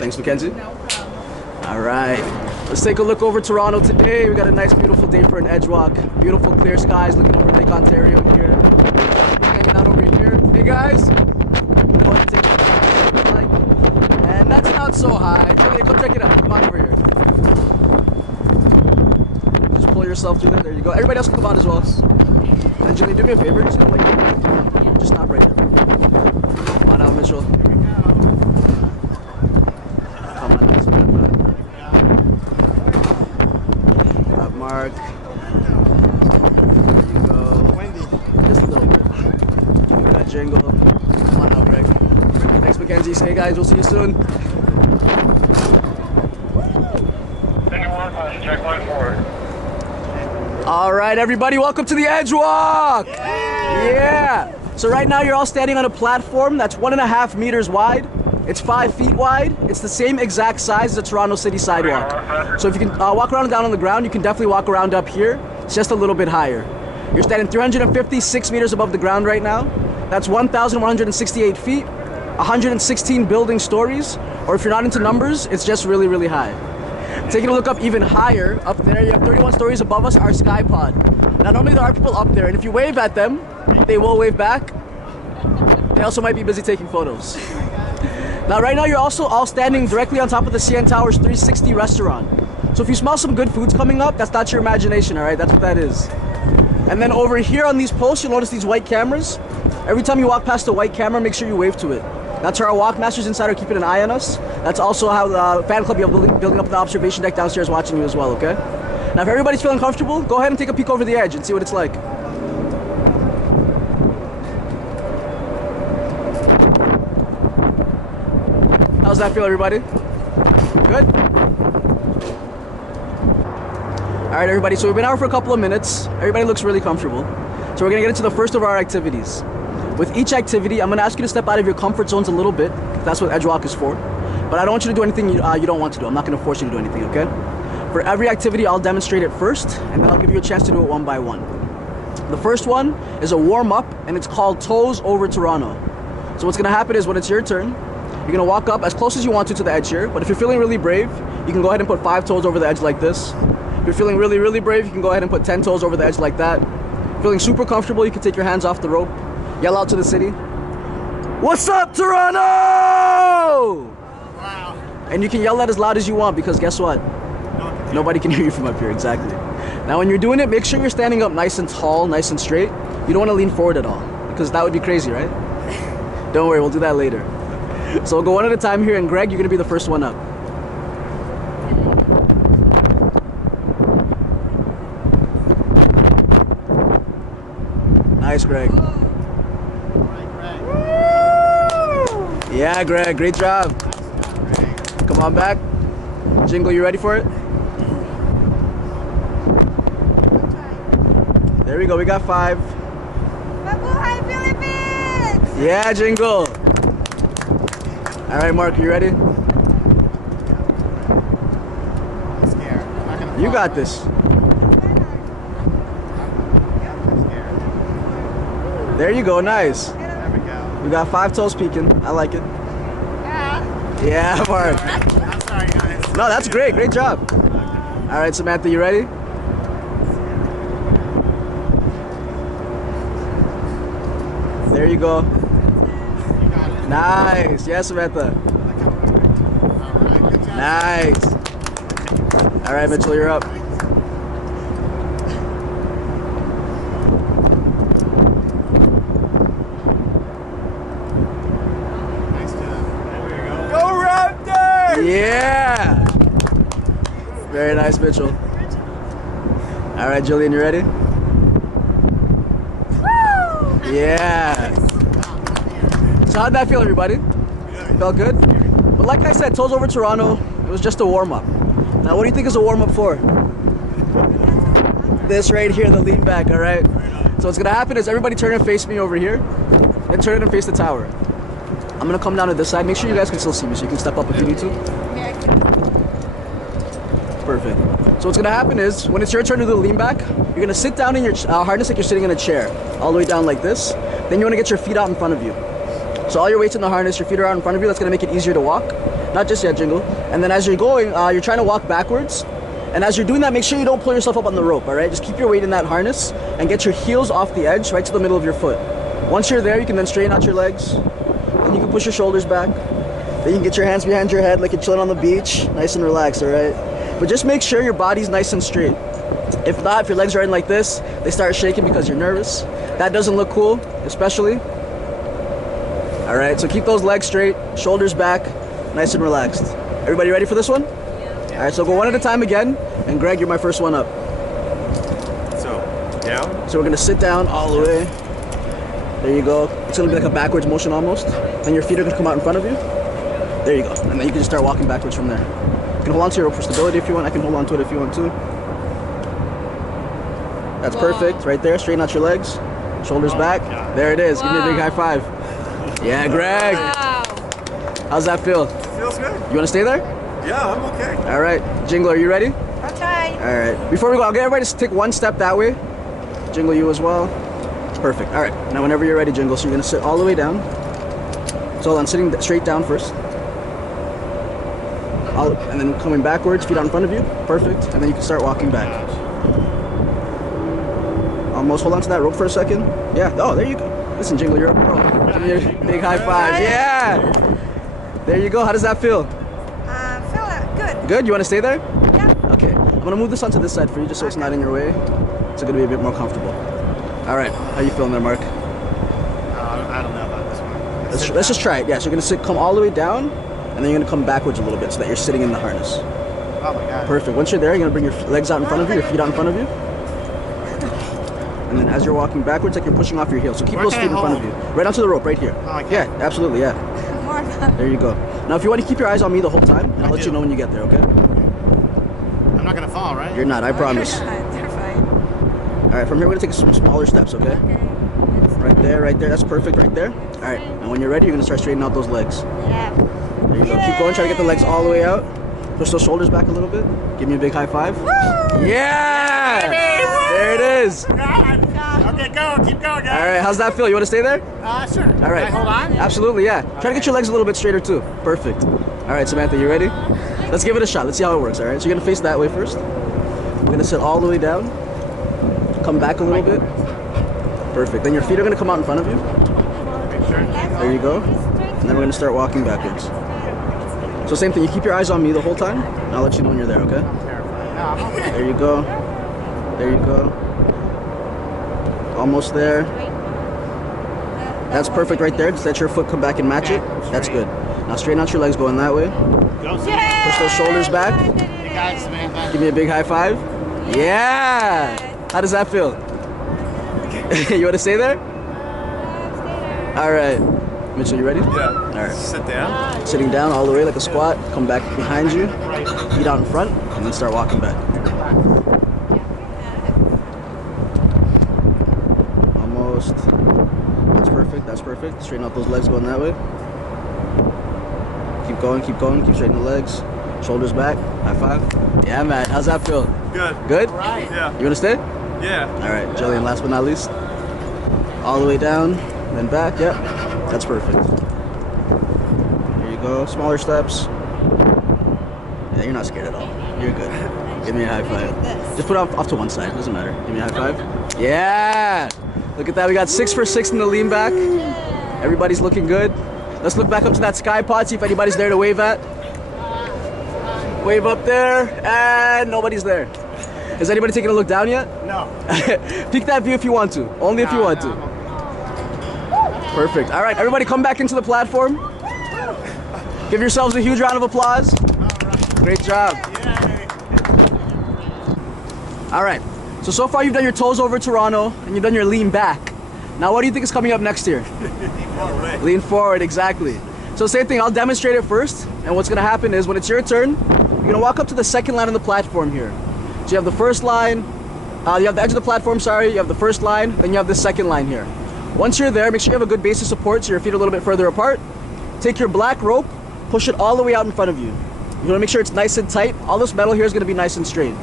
Thanks, Mackenzie. All right, let's take a look over Toronto today. We got a nice, beautiful day for an EdgeWalk. Beautiful, clear skies, looking over Lake Ontario here. Hanging out over here. Hey guys. And that's not so high. Come check it out. Come on over here. Just pull yourself through there. There you go. Everybody else can come on as well. And Julie, do me a favor. Just gonna wait. Just stop right there. Come on out, Mitchell. Come on out. Got Mark. There you go. Just a little bit. We got Jingle. Come on out, Greg. Thanks, Mackenzie. Say, hey guys, we'll see you soon. Check line forward. All right, everybody, welcome to the EdgeWalk. Yeah. So right now you're all standing on a platform that's 1.5 meters wide. It's 5 feet wide. It's the same exact size as a Toronto City sidewalk. So if you can walk around and down on the ground, you can definitely walk around up here. It's just a little bit higher. You're standing 356 meters above the ground right now. That's 1,168 feet, 116 building stories, or if you're not into numbers, it's just really, really high. Taking a look up even higher, up there, you have 31 stories above us, our sky pod. Now normally there are people up there, and if you wave at them, they will wave back. They also might be busy taking photos. Now right now you're also all standing directly on top of the CN Tower's 360 restaurant. So if you smell some good foods coming up, that's not your imagination, alright? That's what that is. And then over here on these posts, you'll notice these white cameras. Every time you walk past the white camera, make sure you wave to it. That's how our walkmasters inside are keeping an eye on us. That's also how the fan club, you're building up the observation deck downstairs watching you as well, okay? Now if everybody's feeling comfortable, go ahead and take a peek over the edge and see what it's like. How's that feel, everybody? Good? Alright everybody, so we've been out for a couple of minutes. Everybody looks really comfortable. So we're gonna get into the first of our activities. With each activity, I'm going to ask you to step out of your comfort zones a little bit. That's what EdgeWalk is for. But I don't want you to do anything you don't want to do. I'm not going to force you to do anything, okay? For every activity, I'll demonstrate it first, and then I'll give you a chance to do it one by one. The first one is a warm-up, and it's called Toes Over Toronto. So what's going to happen is when it's your turn, you're going to walk up as close as you want to the edge here. But if you're feeling really brave, you can go ahead and put 5 toes over the edge like this. If you're feeling really, really brave, you can go ahead and put 10 toes over the edge like that. Feeling super comfortable, you can take your hands off the rope. Yell out to the city. What's up, Toronto? Wow. And you can yell that as loud as you want because guess what? Nobody can hear you from up here, exactly. Now when you're doing it, make sure you're standing up nice and tall, nice and straight. You don't want to lean forward at all because that would be crazy, right? Don't worry, we'll do that later. So we'll go one at a time here, and Greg, you're going to be the first one up. Nice, Greg. Yeah, Greg, great job. Come on back. Jingle, you ready for it? There we go, we got 5. Mabuhay Philippines! Yeah, Jingle. All right, Mark, you ready? I'm scared. I'm not gonna You fall. got this. There you go, nice. There we go. We got 5 toes peeking. I like it. Yeah. Yeah, Mark. I'm sorry, guys. No, that's great. Great job. All right, Samantha, you ready? There you go. You got it. Nice. Yeah, Samantha. All right, good job. Nice. All right, Mitchell, you're up. Nice job. There we go. Go Raptors! Yeah. Very nice, Mitchell. All right, Julian, you ready? Woo! Yeah. So how'd that feel, everybody? Felt good? But like I said, Toes Over Toronto, it was just a warm-up. Now, what do you think is a warm-up for? This right here, the lean back, all right? So what's gonna happen is everybody turn and face me over here, and turn and face the tower. I'm gonna come down to this side. Make sure you guys can still see me, so you can step up if you need to. Perfect. So what's gonna happen is, when it's your turn to do the lean back, you're gonna sit down in your harness like you're sitting in a chair, all the way down like this. Then you wanna get your feet out in front of you. So all your weight's in the harness, your feet are out in front of you, that's gonna make it easier to walk. Not just yet, Jingle. And then as you're going, you're trying to walk backwards. And as you're doing that, make sure you don't pull yourself up on the rope, all right? Just keep your weight in that harness and get your heels off the edge right to the middle of your foot. Once you're there, you can then straighten out your legs. Then you can push your shoulders back. Then you can get your hands behind your head like you're chilling on the beach. Nice and relaxed, all right? But just make sure your body's nice and straight. If not, if your legs are in like this, they start shaking because you're nervous. That doesn't look cool, especially. All right, so keep those legs straight, shoulders back, nice and relaxed. Everybody ready for this one? Yeah. All right, so go one at a time again. And Greg, you're my first one up. So, down? So we're gonna sit down all the way. There you go. It's gonna be like a backwards motion almost. Then your feet are gonna come out in front of you. There you go. And then you can just start walking backwards from there. You can hold on to your rope for stability if you want. I can hold on to it if you want to. That's perfect. Right there. Straighten out your legs. Shoulders back. There it is. Give me a big high five. Yeah, Greg. Wow. How's that feel? Feels good. You want to stay there? Yeah, I'm okay. All right. Jingle, are you ready? Okay. All right. Before we go, I'll get everybody to take one step that way. Jingle, you as well. Perfect. All right. Now, whenever you're ready, Jingle, so you're going to sit all the way down. So I'm sitting straight down first. And then coming backwards, feet out in front of you. Perfect. And then you can start walking back. Almost. Hold on to that rope for a second. Yeah. Oh, there you go. Listen, Jingle, you're a pro. Give me a big high five. Yeah. There you go. How does that feel? Feel good. Good? You want to stay there? Yeah. Okay. I'm going to move this onto this side for you just so it's not in your way. It's going to be a bit more comfortable. All right. How you feeling there, Mark? I don't know about this one. Let's just try it. Yeah, so you're going to come all the way down, and then you're going to come backwards a little bit so that you're sitting in the harness. Oh my God. Perfect. Once you're there, you're going to bring your legs out in front of you, your feet out in front of you. And then as you're walking backwards, like you're pushing off your heels. So keep those feet in front of you. Right onto the rope, right here. Oh, yeah, absolutely, yeah. More fun. There you go. Now, if you want to keep your eyes on me the whole time, and I'll let you know when you get there, okay? I'm not gonna fall, right? You're not, I promise. They're fine. All right, from here, we're going to take some smaller steps, okay? Right there, right there. That's perfect right there. All right, and when you're ready, you're going to start straightening out those legs. Yeah. There you go. Keep going. Try to get the legs all the way out. Push those shoulders back a little bit. Give me a big high five. Woo! Yeah! There it is. Okay, go. Keep going, guys. All right, how's that feel? You want to stay there? Sure. All right. Can I hold on? Absolutely, yeah. Try to get your legs a little bit straighter too. Perfect. All right, Samantha, you ready? Let's give it a shot. Let's see how it works, all right? So you're going to face that way first. We're going to sit all the way down. Come back a little bit. Perfect. Then your feet are going to come out in front of you. There you go. And then we're going to start walking backwards. So same thing, you keep your eyes on me the whole time, and I'll let you know when you're there, okay? There you go. There you go. Almost there. That's perfect right there. Just let your foot come back and match it. That's good. Now straighten out your legs going that way. Push those shoulders back. You guys, Samantha. Give me a big high five. Yeah! How does that feel? You want to stay there? All right. Mitchell, you ready? Yeah. All right. Sit down. Sitting down all the way like a squat. Come back behind you. Feet out in front. And then start walking back. Almost. That's perfect. That's perfect. Straighten out those legs going that way. Keep going. Keep going. Keep straightening the legs. Shoulders back. High five. Yeah, man. How's that feel? Good. Good? Right. Yeah. You want to stay? Yeah. All right, Jillian, last but not least. All the way down, then back. Yep, that's perfect. There you go. Smaller steps. Yeah, you're not scared at all. You're good. Give me a high five. Just put it off to one side. Doesn't matter. Give me a high five. Yeah. Look at that. We got 6 for 6 in the lean back. Everybody's looking good. Let's look back up to that sky pod. See if anybody's there to wave at. Wave up there, and nobody's there. Is anybody taking a look down yet? No. Peek that view if you want to. Only if you want to. Perfect. All right, everybody come back into the platform. Give yourselves a huge round of applause. Great job. All right. So far you've done your toes over Toronto and you've done your lean back. Now what do you think is coming up next here? Lean forward, exactly. So same thing, I'll demonstrate it first. And what's gonna happen is when it's your turn, you're gonna walk up to the second line on the platform here. So you have the first line, you have the edge of the platform, sorry, you have the first line, then you have the second line here. Once you're there, make sure you have a good base of support so your feet are a little bit further apart. Take your black rope, push it all the way out in front of you. You wanna make sure it's nice and tight. All this metal here is gonna be nice and straight.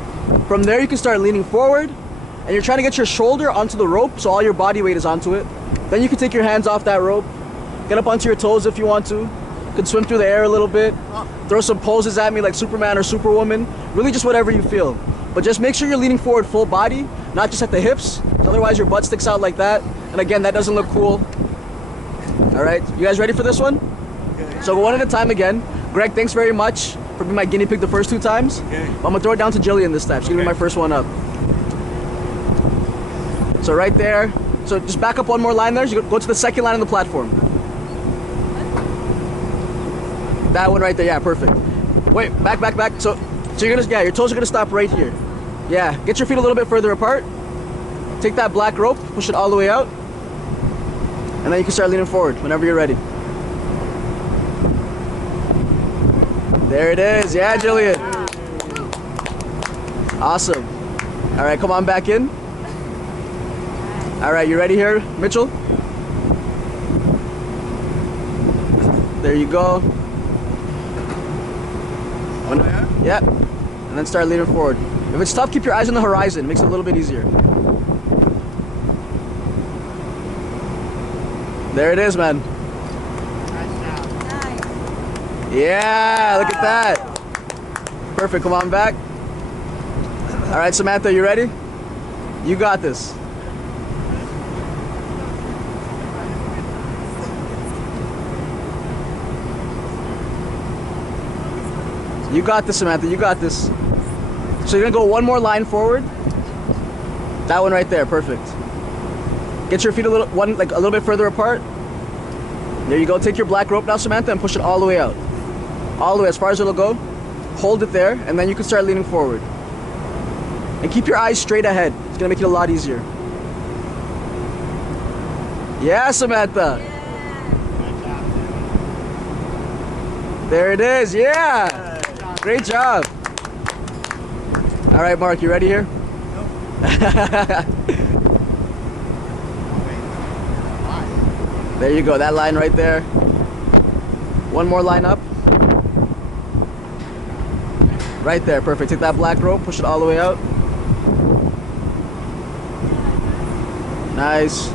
From there, you can start leaning forward, and you're trying to get your shoulder onto the rope, so all your body weight is onto it. Then you can take your hands off that rope, get up onto your toes if you want to, Could swim through the air a little bit. Throw some poses at me like Superman or Superwoman. Really just whatever you feel. But just make sure you're leaning forward full body, not just at the hips. Otherwise your butt sticks out like that. And again, that doesn't look cool. All right, you guys ready for this one? Okay. So go one at a time again. Greg, thanks very much for being my guinea pig the first 2 times. Okay. I'm gonna throw it down to Jillian this time. She's gonna be my first one up. So right there. So just back up one more line there. You go to the second line on the platform. That one right there. Yeah, perfect. Wait, back. So you're gonna, yeah, your toes are gonna stop right here. Yeah, get your feet a little bit further apart. Take that black rope, push it all the way out, and then you can start leaning forward whenever you're ready. There it is. Yeah, Jillian. Awesome. All right, come on back in. All right, you ready here, Mitchell? There you go. Yep. And then start leaning forward. If it's tough, keep your eyes on the horizon. It makes it a little bit easier. There it is, man. Nice. Yeah, look at that. Perfect, come on back. All right, Samantha, you ready? You got this. You got this, Samantha, you got this. So you're gonna go one more line forward. That one right there, perfect. Get your feet a little bit further apart. There you go, take your black rope now, Samantha, and push it all the way out. All the way, as far as it'll go. Hold it there, and then you can start leaning forward. And keep your eyes straight ahead. It's gonna make it a lot easier. Yeah, Samantha. There it is, yeah. Great job. All right, Mark, you ready here? There you go, that line right there. One more line up. Right there, perfect. Take that black rope, push it all the way out. Nice.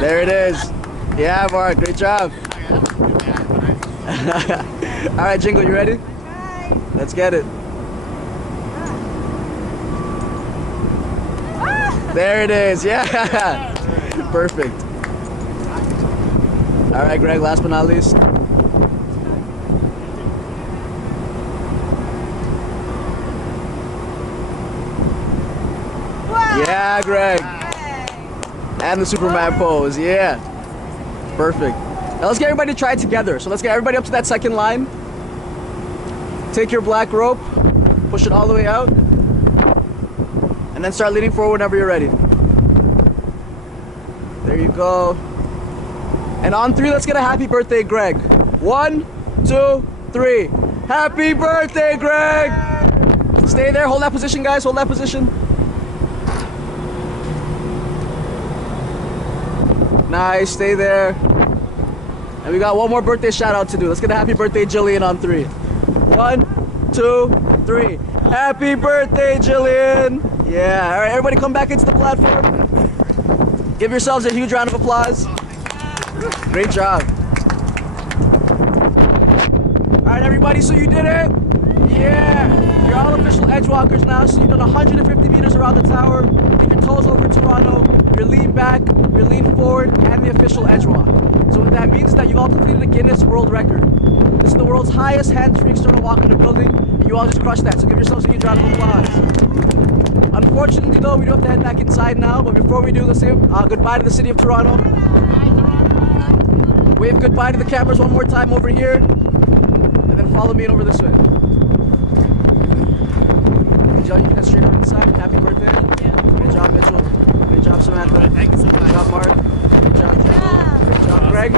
There it is. Yeah, Mark, great job. All right, Jingle, you ready? Okay. Let's get it. There it is, yeah. Perfect. All right, Greg, last but not least. Wow. Yeah, Greg. Okay. And the Superman pose, yeah. Perfect. Now let's get everybody to try it together. So let's get everybody up to that second line. Take your black rope, push it all the way out, and then start leaning forward whenever you're ready. There you go. And on 3, let's get a happy birthday, Greg. 1, 2, 3. Happy birthday, Greg! Stay there, hold that position, guys, hold that position. Nice, stay there. And we got one more birthday shout out to do. Let's get a happy birthday, Jillian, on 3. 1, 2, 3. Happy birthday, Jillian! Yeah, all right, everybody come back into the platform. Give yourselves a huge round of applause. Great job. All right, everybody, so you did it. Yeah, you're all official Edgewalkers now, so you've done 150 meters around the tower. Get your toes over Toronto, your lean back, your lean forward, and the official Edgewalk. So what that means is that you've all completed a Guinness World Record. This is the world's highest hand-free external walk in the building, and you all just crushed that, so give yourselves a huge round of applause. Unfortunately though, we do have to head back inside now, but before we do, let's say goodbye to the city of Toronto. Wave goodbye to the cameras one more time over here, and then follow me over this way. Joe, you can head straight on inside. Happy birthday. Great job, Mitchell. Great job, Samantha. Thank you so much. Great job, Mark. Great job, Jingle. Great job, Greg.